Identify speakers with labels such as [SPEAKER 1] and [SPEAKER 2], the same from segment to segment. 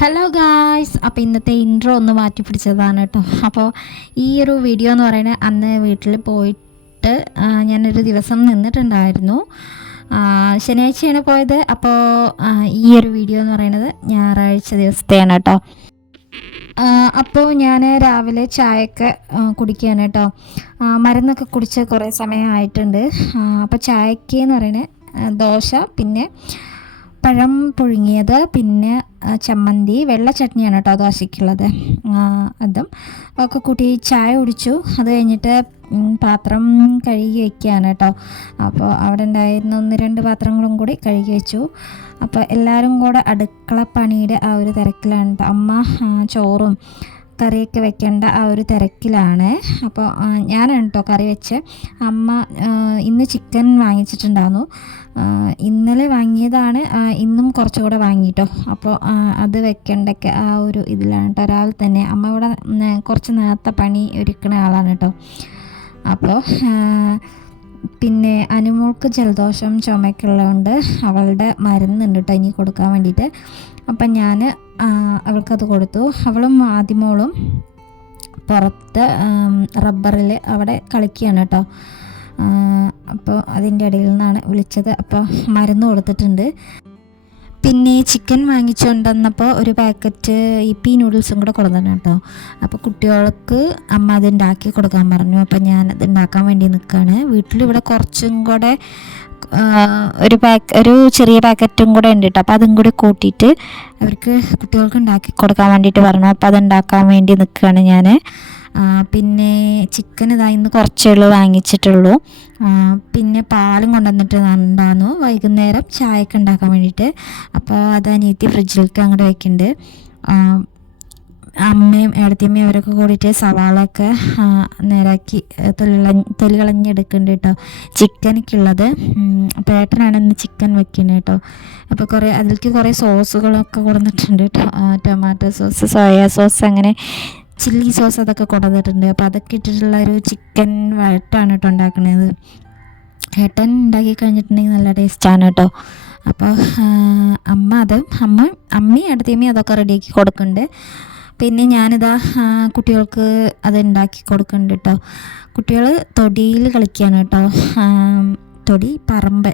[SPEAKER 1] Hello guys അപ്പോൾ ഇന്നത്തെ intro ഒന്ന് മാറ്റി പിടിച്ചതാണ് കേട്ടോ അപ്പോൾ ഈ ഒരു വീഡിയോ എന്ന് പറയുന്നത് അന്ന് വീട്ടിൽ പോയിട്ട് ഞാനൊരു ദിവസം നിന്നിട്ടുണ്ടായിരുന്നു. ശനിയാഴ്ചയാണ് പോയത്. അപ്പോൾ ഈ ഒരു വീഡിയോ എന്ന് പറയുന്നത് ഞായറാഴ്ച ദിവസത്തെയാണ് കേട്ടോ അപ്പോൾ ഞാൻ രാവിലെ ചായയൊക്കെ കുടിക്കുകയാണ് കേട്ടോ മരുന്നൊക്കെ കുടിച്ച് കുറേ സമയമായിട്ടുണ്ട്. അപ്പോൾ ചായക്ക് എന്ന് പറയുന്നത് ദോശ പിന്നെ പഴം പുഴുങ്ങിയത് പിന്നെ ചമ്മന്തി വെള്ള ചട്നിയാണ് കേട്ടോ ദോശയ്ക്കുള്ളത് അതും. ഒക്കെ കൂട്ടി ചായ കുടിച്ചു. അത് കഴിഞ്ഞിട്ട് പാത്രം കഴുകി വയ്ക്കുകയാണ് കേട്ടോ. അപ്പോൾ അവിടെ ഉണ്ടായിരുന്ന ഒന്ന് രണ്ട് പാത്രങ്ങളും കൂടി കഴുകി വെച്ചു. അപ്പോൾ എല്ലാവരും കൂടെ അടുക്കള പണിയുടെ ആ ഒരു തിരക്കിലാണ്. അമ്മ ചോറും കറിയൊക്കെ വെക്കേണ്ട ആ ഒരു തിരക്കിലാണ്. അപ്പോൾ ഞാനാണ് കേട്ടോ കറി വെച്ച്. അമ്മ ഇന്ന് ചിക്കൻ വാങ്ങിച്ചിട്ടുണ്ടായിരുന്നു ഇന്നലെ വാങ്ങിയതാണ്. ഇന്നും കുറച്ചുകൂടെ വാങ്ങിയിട്ടോ അപ്പോൾ അത് വെക്കേണ്ടൊക്കെ ആ ഒരു ഇതിലാണ് കേട്ടോ രാവിലെ തന്നെ അമ്മ ഇവിടെ കുറച്ച് നേരത്തെ പണി ഒരുക്കുന്ന ആളാണ് കേട്ടോ അപ്പോൾ പിന്നെ അനുമോൾക്ക് ജലദോഷം ചുമയൊക്കെ ഉള്ളതുകൊണ്ട് അവളുടെ മരുന്നുണ്ട് കേട്ടോ ഇനി കൊടുക്കാൻ വേണ്ടിയിട്ട്. അപ്പം ഞാൻ അവൾക്കത് കൊടുത്തു. അവളും ആദ്യമോളും പുറത്ത് റബ്ബറിൽ അവിടെ കളിക്കുകയാണ് കേട്ടോ. അപ്പോൾ അതിന്റെ ഇടയിൽ നിന്നാണ് വിളിച്ചത്. അപ്പോൾ മരുന്ന് കൊടുത്തിട്ടുണ്ട്. പിന്നെ ചിക്കൻ വാങ്ങിച്ചുകൊണ്ടുവന്നപ്പോൾ ഒരു പാക്കറ്റ് ഇപ്പി നൂഡിൽസും കൂടെ കൊടുത്തിട്ടുണ്ട് കേട്ടോ. അപ്പോൾ കുട്ടികൾക്ക് അമ്മ അത് ഉണ്ടാക്കി കൊടുക്കാൻ പറഞ്ഞു. അപ്പോൾ ഞാൻ അത് ഉണ്ടാക്കാൻ വേണ്ടി നിൽക്കുകയാണ് വീട്ടിലിവിടെ കുറച്ചും കൂടെ ഒരു പാക്ക് ഒരു ചെറിയ പാക്കറ്റും കൂടെ ഉണ്ട് കേട്ടോ. അപ്പോൾ അതും കൂടി കൂട്ടിയിട്ട് അവർക്ക് കുട്ടികൾക്ക് ഉണ്ടാക്കി കൊടുക്കാൻ വേണ്ടിയിട്ട് പറഞ്ഞു. അപ്പോൾ അത് ഉണ്ടാക്കാൻ വേണ്ടി നിൽക്കുകയാണ് ഞാൻ പിന്നെ ചിക്കൻ ഇതാ ഇന്ന് കുറച്ചേ ഉള്ളൂ വാങ്ങിച്ചിട്ടുള്ളൂ. പിന്നെ പാലും കൊണ്ടുവന്നിട്ട് ഉണ്ടായിരുന്നു വൈകുന്നേരം ചായയൊക്കെ ഉണ്ടാക്കാൻ വേണ്ടിയിട്ട്. അപ്പോൾ അത് അനിയത്തി ഫ്രിഡ്ജിലേക്ക് അങ്ങോട്ട് വയ്ക്കുന്നുണ്ട് അമ്മയും ഏടത്തിയമ്മയും അവരൊക്കെ കൂടിയിട്ട് സവാളൊക്കെ നേരാക്കി തൊലി തൊലി കളഞ്ഞെടുക്കുന്നുണ്ട് കേട്ടോ ചിക്കനൊക്കെയുള്ളത് അപ്പോൾ ഏട്ടനാണ് ഇന്ന് ചിക്കൻ വെക്കുന്നത് കേട്ടോ അപ്പോൾ കുറേ അതിലേക്ക് കുറേ സോസുകളൊക്കെ കൊടുത്തിട്ടുണ്ട് കേട്ടോ ടൊമാറ്റോ സോസ് സോയാ സോസ് അങ്ങനെ ചില്ലി സോസ് അതൊക്കെ കൊണ്ടുവന്നിട്ടുണ്ട്. അപ്പോൾ അതൊക്കെ ഇട്ടിട്ടുള്ള ഒരു ചിക്കൻ വഴട്ടാണ് കേട്ടോ ഉണ്ടാക്കുന്നത് ഏട്ടൻ ഉണ്ടാക്കി കഴിഞ്ഞിട്ടുണ്ടെങ്കിൽ നല്ല ടേസ്റ്റാണ് കേട്ടോ. അപ്പോൾ അമ്മ അത് അമ്മ അമ്മയും അടുത്തമ്മയും അതൊക്കെ റെഡിയാക്കി കൊടുക്കുന്നുണ്ട്. പിന്നെ ഞാനിതാ കുട്ടികൾക്ക് അത് ഉണ്ടാക്കി കൊടുക്കുന്നുണ്ട് കേട്ടോ. കുട്ടികൾ തൊടിയിൽ കളിക്കുകയാണ് കേട്ടോ. തൊടി പറമ്പ്.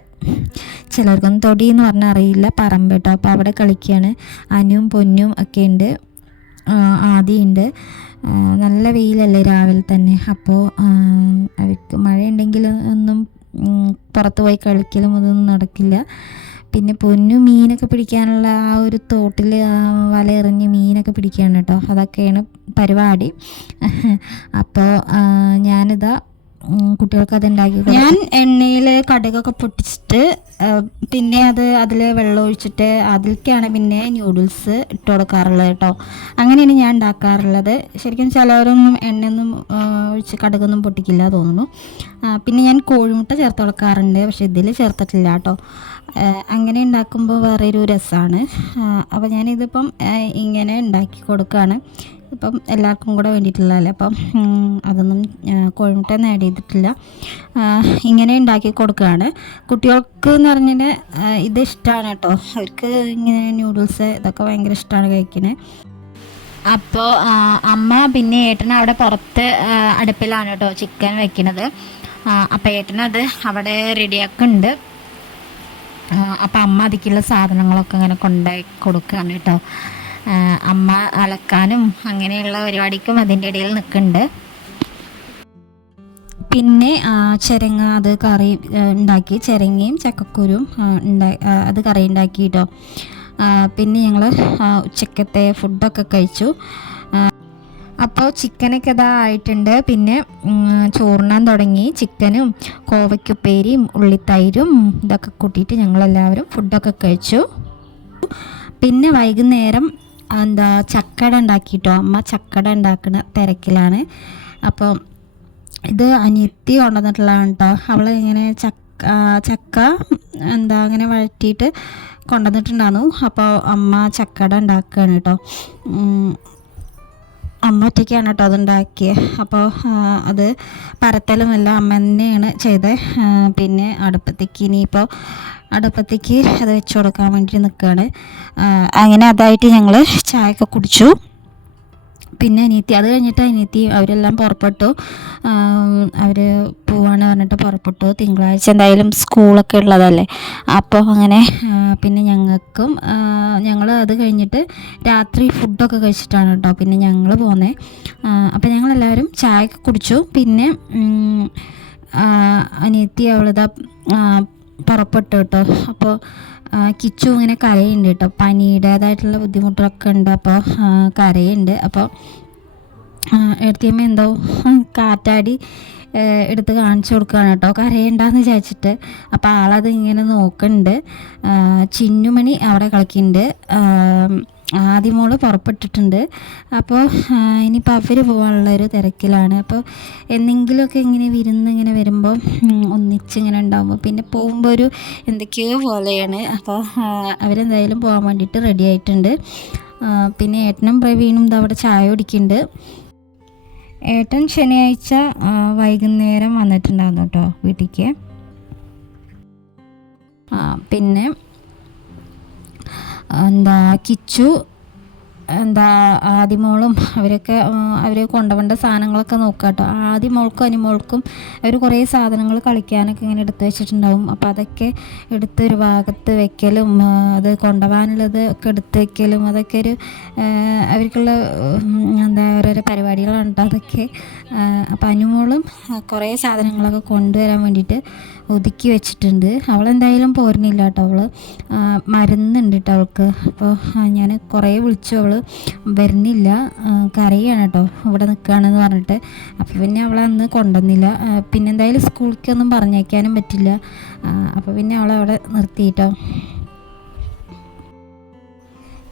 [SPEAKER 1] ചിലർക്കൊന്നും തൊടി എന്ന് പറഞ്ഞാൽ അറിയില്ല പറമ്പ് കേട്ടോ. അപ്പോൾ അവിടെ കളിക്കുകയാണ് അനുവും പൊന്നും ഒക്കെ ഉണ്ട്. ആദ്യമുണ്ട്. നല്ല വെയിലല്ലേ രാവിലെ തന്നെ. അപ്പോൾ അവർക്ക് മഴയുണ്ടെങ്കിൽ ഒന്നും പുറത്ത് പോയി കളിക്കലും അതൊന്നും നടക്കില്ല. പിന്നെ പൊന്നു മീനൊക്കെ പിടിക്കാനുള്ള ആ ഒരു തോട്ടിൽ വല എറിഞ്ഞ് മീനൊക്കെ പിടിക്കുകയാണ് കേട്ടോ. അതൊക്കെയാണ് പരിപാടി. അപ്പോൾ ഞാനിതാ കുട്ടികൾക്ക് അത് ഉണ്ടാക്കി ഞാൻ എണ്ണയിൽ കടുകൊക്കെ പൊട്ടിച്ചിട്ട് പിന്നെ അത് അതിൽ വെള്ളം ഒഴിച്ചിട്ട് അതിലേക്കാണ് പിന്നെ ന്യൂഡിൽസ് ഇട്ട് കൊടുക്കാറുള്ളത് കേട്ടോ. അങ്ങനെയാണ് ഞാൻ ഉണ്ടാക്കാറുള്ളത്. ശരിക്കും ചിലവരൊന്നും എണ്ണയൊന്നും ഒഴിച്ച് കടുകൊന്നും പൊട്ടിക്കില്ല തോന്നുന്നു. പിന്നെ ഞാൻ കോഴിമുട്ട ചേർത്ത് കൊടുക്കാറുണ്ട് പക്ഷെ ഇതിൽ ചേർത്തിട്ടില്ല കേട്ടോ. അങ്ങനെ ഉണ്ടാക്കുമ്പോൾ വേറെ ഒരു രസമാണ് അപ്പോൾ ഞാനിതിപ്പം ഇങ്ങനെ ഉണ്ടാക്കി കൊടുക്കുകയാണ് ഇപ്പം എല്ലാവർക്കും കൂടെ വേണ്ടിയിട്ടുള്ളതല്ലേ? അപ്പം അതൊന്നും ആ, കോഴിമുട്ട ഒന്നും ആഡ് ചെയ്തിട്ടില്ല ഇങ്ങനെ ഉണ്ടാക്കി കൊടുക്കുകയാണ്. കുട്ടികൾക്ക് എന്ന് പറഞ്ഞാൽ ഇത് ഇഷ്ടമാണ് കേട്ടോ. അവർക്ക് ഇങ്ങനെ ന്യൂഡിൽസ് ഇതൊക്കെ ഭയങ്കര ഇഷ്ടമാണ് കഴിക്കുന്നത് അപ്പോൾ അമ്മ പിന്നെ ഏട്ടൻ അവിടെ പുറത്ത് അടുപ്പിലാണ് കേട്ടോ ചിക്കൻ വെക്കുന്നത് അപ്പോൾ ഏട്ടനത് അവിടെ റെഡിയാക്കുന്നുണ്ട് അപ്പം അമ്മ അതിക്കുള്ള സാധനങ്ങളൊക്കെ അങ്ങനെ കൊണ്ടുപോയി കൊടുക്കുകയാണ് കേട്ടോ. അമ്മ അലക്കാനും അങ്ങനെയുള്ള പരിപാടിക്കും അതിന്റെ ഇടയിൽ നിൽക്കുന്നുണ്ട്. പിന്നെ ചെരങ്ങ അത് കറി ഉണ്ടാക്കി ചിരങ്ങയും ചക്കക്കുരും ഉണ്ടാ അത് കറി ഉണ്ടാക്കി കേട്ടോ. പിന്നെ ഞങ്ങൾ ഉച്ചക്കത്തെ ഫുഡൊക്കെ കഴിച്ചു. അപ്പോൾ ചിക്കനൊക്കെ ഇതാ ആയിട്ടുണ്ട്. പിന്നെ ചോറിനാൻ തുടങ്ങി. ചിക്കനും കോവയ്ക്കുപ്പേരിയും ഉള്ളിത്തൈരും ഇതൊക്കെ കൂട്ടിയിട്ട് ഞങ്ങളെല്ലാവരും ഫുഡൊക്കെ കഴിച്ചു. പിന്നെ വൈകുന്നേരം എന്താ ചക്കട ഉണ്ടാക്കിയിട്ടോ അമ്മ ചക്കട ഉണ്ടാക്കുന്ന തിരക്കിലാണ്. അപ്പോൾ ഇത് അനിയത്തി കൊണ്ടുവന്നിട്ടുള്ളതാണ് കേട്ടോ അവൾ ഇങ്ങനെ ചക്ക ചക്ക എന്താ അങ്ങനെ വഴറ്റിയിട്ട് കൊണ്ടുവന്നിട്ടുണ്ടായിരുന്നു. അപ്പോൾ അമ്മ ചക്കട ഉണ്ടാക്കുകയാണ് കേട്ടോ. അമ്മ ഒറ്റയ്ക്കാണ് കേട്ടോ അതുണ്ടാക്കിയത് അപ്പോൾ അത് പരത്തലുമല്ല അമ്മ തന്നെയാണ് ചെയ്തത് പിന്നെ അടുപ്പത്തേക്ക് ഇനിയിപ്പോൾ അടുപ്പത്തേക്ക് അത് വെച്ച് കൊടുക്കാൻ വേണ്ടി നിൽക്കുകയാണ് അങ്ങനെ അതായിട്ട് ഞങ്ങൾ ചായയൊക്കെ കുടിച്ചു. പിന്നെ അനിയത്തി അത് കഴിഞ്ഞിട്ട് അനിയത്തി അവരെല്ലാം പുറപ്പെട്ടു. അവർ പോവാണ് പറഞ്ഞിട്ട് പുറപ്പെട്ടു. തിങ്കളാഴ്ച എന്തായാലും സ്കൂളൊക്കെ ഉള്ളതല്ലേ? അപ്പോൾ അങ്ങനെ പിന്നെ ഞങ്ങൾക്കും ഞങ്ങൾ അത് കഴിഞ്ഞിട്ട് രാത്രി ഫുഡൊക്കെ കഴിച്ചിട്ടാണ് കേട്ടോ പിന്നെ ഞങ്ങൾ പോകുന്നത് അപ്പോൾ ഞങ്ങളെല്ലാവരും ചായയൊക്കെ കുടിച്ചു. പിന്നെ അനിയത്തി അവളിതാ പുറപ്പെട്ടു കേട്ടോ. അപ്പോൾ കിച്ചു ഇങ്ങനെ കരയുണ്ട് കേട്ടോ. പനിയുടേതായിട്ടുള്ള ബുദ്ധിമുട്ടൊക്കെ ഉണ്ട് അപ്പോൾ കരയുണ്ട്. അപ്പോൾ എടുത്തിയമ്മ എന്തോ കാറ്റാടി എടുത്ത് കാണിച്ചു കൊടുക്കുകയാണ് കേട്ടോ. കരയണ്ടെന്ന് വിചാരിച്ചിട്ട്. അപ്പോൾ ആളത് ഇങ്ങനെ നോക്കുന്നുണ്ട്. ചിന്നുമണി അവിടെ കളിക്കുന്നുണ്ട്. ആദ്യമോൾ പുറപ്പെട്ടിട്ടുണ്ട്. അപ്പോൾ ഇനിയിപ്പോൾ അവർ പോകാനുള്ളൊരു തിരക്കിലാണ്. അപ്പോൾ എന്തെങ്കിലുമൊക്കെ ഇങ്ങനെ വിരുന്ന് ഇങ്ങനെ വരുമ്പോൾ ഒന്നിച്ച് ഇങ്ങനെ ഉണ്ടാകുമ്പോൾ പിന്നെ പോകുമ്പോൾ ഒരു എന്തൊക്കെയോ പോലെയാണ്. അപ്പോൾ അവരെന്തായാലും പോകാൻ വേണ്ടിയിട്ട് റെഡി ആയിട്ടുണ്ട്. പിന്നെ ഏട്ടനും പ്രവീണും ഇതവിടെ അവിടെ ചായ കുടിക്കുന്നുണ്ട്. ഏട്ടൻ ശനിയാഴ്ച വൈകുന്നേരം വന്നിട്ടുണ്ടായിരുന്നു കേട്ടോ വീട്ടിലേക്ക് പിന്നെ എന്താ കിച്ചു എന്താ ആദിമോളും അവരൊക്കെ അവർ കൊണ്ടുപോകേണ്ട സാധനങ്ങളൊക്കെ നോക്കുക കേട്ടോ. ആദിമോൾക്കും അനിമോൾക്കും അവർ കുറേ സാധനങ്ങൾ കളിക്കാനൊക്കെ ഇങ്ങനെ എടുത്തു വെച്ചിട്ടുണ്ടാവും. അപ്പോൾ അതൊക്കെ എടുത്ത് ഒരു ഭാഗത്ത് വെക്കലും അത് കൊണ്ടുപോകാനുള്ളത് ഒക്കെ എടുത്ത് വെക്കലും അതൊക്കെ ഒരു അവർക്കുള്ള എന്താ ഓരോരോ പരിപാടികളാണ് കേട്ടോ അതൊക്കെ. അപ്പോൾ അനിമോളും കുറേ സാധനങ്ങളൊക്കെ കൊണ്ടുവരാൻ വേണ്ടിയിട്ട് ഒതുക്കി വെച്ചിട്ടുണ്ട്. അവളെന്തായാലും പോരുന്നില്ല കേട്ടോ അവൾ മരുന്നുണ്ട് കേട്ടോ അവൾക്ക് അപ്പോൾ ഞാൻ കുറേ വിളിച്ചു. അവൾ വരുന്നില്ല. കരയാണ് കേട്ടോ. ഇവിടെ നിൽക്കുകയാണെന്ന് പറഞ്ഞിട്ട്. അപ്പോൾ പിന്നെ അവളെ അന്ന് കൊണ്ടുവന്നില്ല. പിന്നെ എന്തായാലും സ്കൂളിലേക്കൊന്നും പറഞ്ഞേക്കാനും പറ്റില്ല. അപ്പോൾ പിന്നെ അവളെ അവിടെ നിർത്തിയിട്ടോ.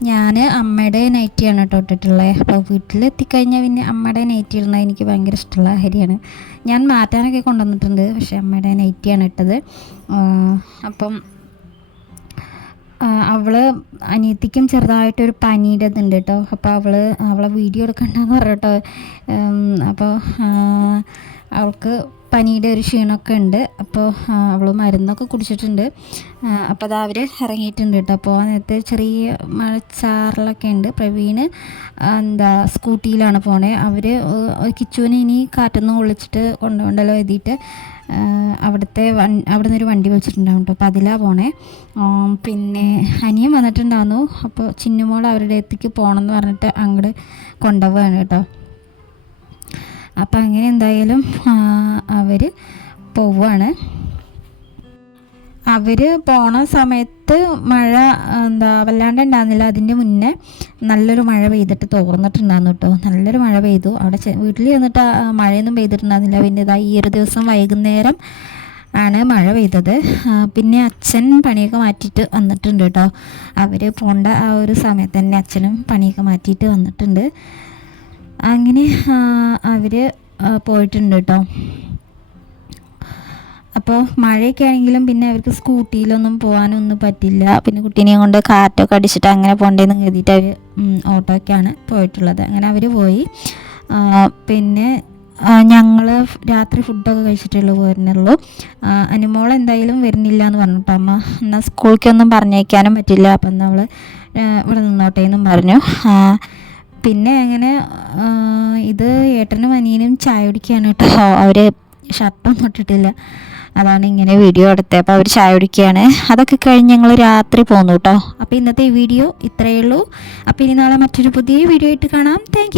[SPEAKER 1] ഞാൻ അമ്മയുടെ നൈറ്റിയാണ് കേട്ടോ ഇട്ടിട്ടുള്ളത് അപ്പോൾ വീട്ടിലെത്തിക്കഴിഞ്ഞാൽ പിന്നെ അമ്മയുടെ നൈറ്റി ഇടുന്നത് എനിക്ക് ഭയങ്കര ഇഷ്ടമുള്ള കാര്യമാണ്. ഞാൻ മാറ്റാനൊക്കെ കൊണ്ടുവന്നിട്ടുണ്ട് പക്ഷേ അമ്മയുടെ നൈറ്റിയാണ് ഇട്ടത്. അപ്പം അവൾ അനിയത്തിക്കും ചെറുതായിട്ടൊരു പനിയുടെ ഇതുണ്ട് കേട്ടോ. അപ്പോൾ അവൾ അവളെ വീഡിയോ എടുക്കണ്ടെന്ന് പറഞ്ഞിട്ടോ അപ്പോൾ അവൾക്ക് പനിയുടെ ഒരു ക്ഷീണമൊക്കെ ഉണ്ട്. അപ്പോൾ അവൾ മരുന്നൊക്കെ കുടിച്ചിട്ടുണ്ട്. അപ്പോൾ അത് അവർ ഇറങ്ങിയിട്ടുണ്ട് കേട്ടോ. അപ്പോൾ നേരത്തെ ചെറിയ മഴച്ചാറിലൊക്കെ ഉണ്ട്. പ്രവീണ് എന്താ സ്കൂട്ടിയിലാണ് പോണേ. അവർ കിച്ചുവിനെ ഇനി കാറ്റൊന്നും ഒളിച്ചിട്ട് കൊണ്ടുപോകണ്ടല്ലോ എഴുതിയിട്ട് അവിടുത്തെ വൺ അവിടെ നിന്നൊരു വണ്ടി വിളിച്ചിട്ടുണ്ടാവും കേട്ടോ. അപ്പോൾ അതിലാണ് പോണേ. പിന്നെ അനിയൻ വന്നിട്ടുണ്ടായിരുന്നു അപ്പോൾ ചിന്നുമോൾ അവരുടെ അടുത്തേക്ക് പോകണം എന്ന് പറഞ്ഞിട്ട് അങ്ങോട്ട് കൊണ്ടുപോവാണ് കേട്ടോ. അപ്പം അങ്ങനെ എന്തായാലും അവർ പോവാണ്. അവർ പോണ സമയത്ത് മഴ എന്താ വല്ലാണ്ട് ഉണ്ടാകുന്നില്ല അതിന്റെ മുന്നേ നല്ലൊരു മഴ പെയ്തിട്ട് തോർന്നിട്ടുണ്ടായിരുന്നു കേട്ടോ നല്ലൊരു മഴ പെയ്തു. അവിടെ വീട്ടിൽ ചെന്നിട്ട് മഴയൊന്നും പെയ്തിട്ടുണ്ടായിരുന്നില്ല. പിന്നെ ഇതാ ഈ ഒരു ദിവസം വൈകുന്നേരം ആണ് മഴ പെയ്തത്. പിന്നെ അച്ഛൻ പണിയൊക്കെ മാറ്റിയിട്ട് വന്നിട്ടുണ്ട് കേട്ടോ അവർ പോണ്ട ആ ഒരു സമയത്ത് തന്നെ അച്ഛനും പണിയൊക്കെ മാറ്റിയിട്ട് വന്നിട്ടുണ്ട്. അങ്ങനെ അവർ പോയിട്ടുണ്ട് കേട്ടോ അപ്പോൾ മഴയൊക്കെ ആണെങ്കിലും പിന്നെ അവർക്ക് സ്കൂട്ടിയിലൊന്നും പോകാനൊന്നും പറ്റില്ല. പിന്നെ കുട്ടീനെയും കൊണ്ട് കാറ്റൊക്കെ അടിച്ചിട്ട് അങ്ങനെ പോകേണ്ടതെന്ന് കരുതിയിട്ട് അവർ ഓട്ടോയ്ക്കാണ് പോയിട്ടുള്ളത്. അങ്ങനെ അവർ പോയി. പിന്നെ ഞങ്ങൾ രാത്രി ഫുഡൊക്കെ കഴിച്ചിട്ടുള്ളൂ പോരുന്നുള്ളൂ. അനുമോൾ എന്തായാലും വരുന്നില്ല എന്ന് പറഞ്ഞിട്ടോ അമ്മ എന്നാൽ സ്കൂളിലേക്കൊന്നും പറഞ്ഞേക്കാനും പറ്റില്ല. അപ്പം നമ്മൾ ഇവിടെ നിന്നോട്ടേന്നും പറഞ്ഞു. പിന്നെ അങ്ങനെ ഇത് ഏട്ടനും അനിയനും ചായ കുടിക്കുകയാണ് കേട്ടോ. അവർ ഷർട്ടൊന്നും ഇട്ടിട്ടില്ല അതാണ് ഇങ്ങനെ വീഡിയോ എടുത്തത്. അപ്പോൾ അവർ ചായ കുടിക്കുകയാണ്. അതൊക്കെ കഴിഞ്ഞ് ഞങ്ങൾ രാത്രി പോന്നു കേട്ടോ. അപ്പോൾ ഇന്നത്തെ വീഡിയോ ഇത്രയേ ഉള്ളൂ. അപ്പോൾ ഇനി നാളെ മറ്റൊരു പുതിയ വീഡിയോ ആയിട്ട് കാണാം. താങ്ക്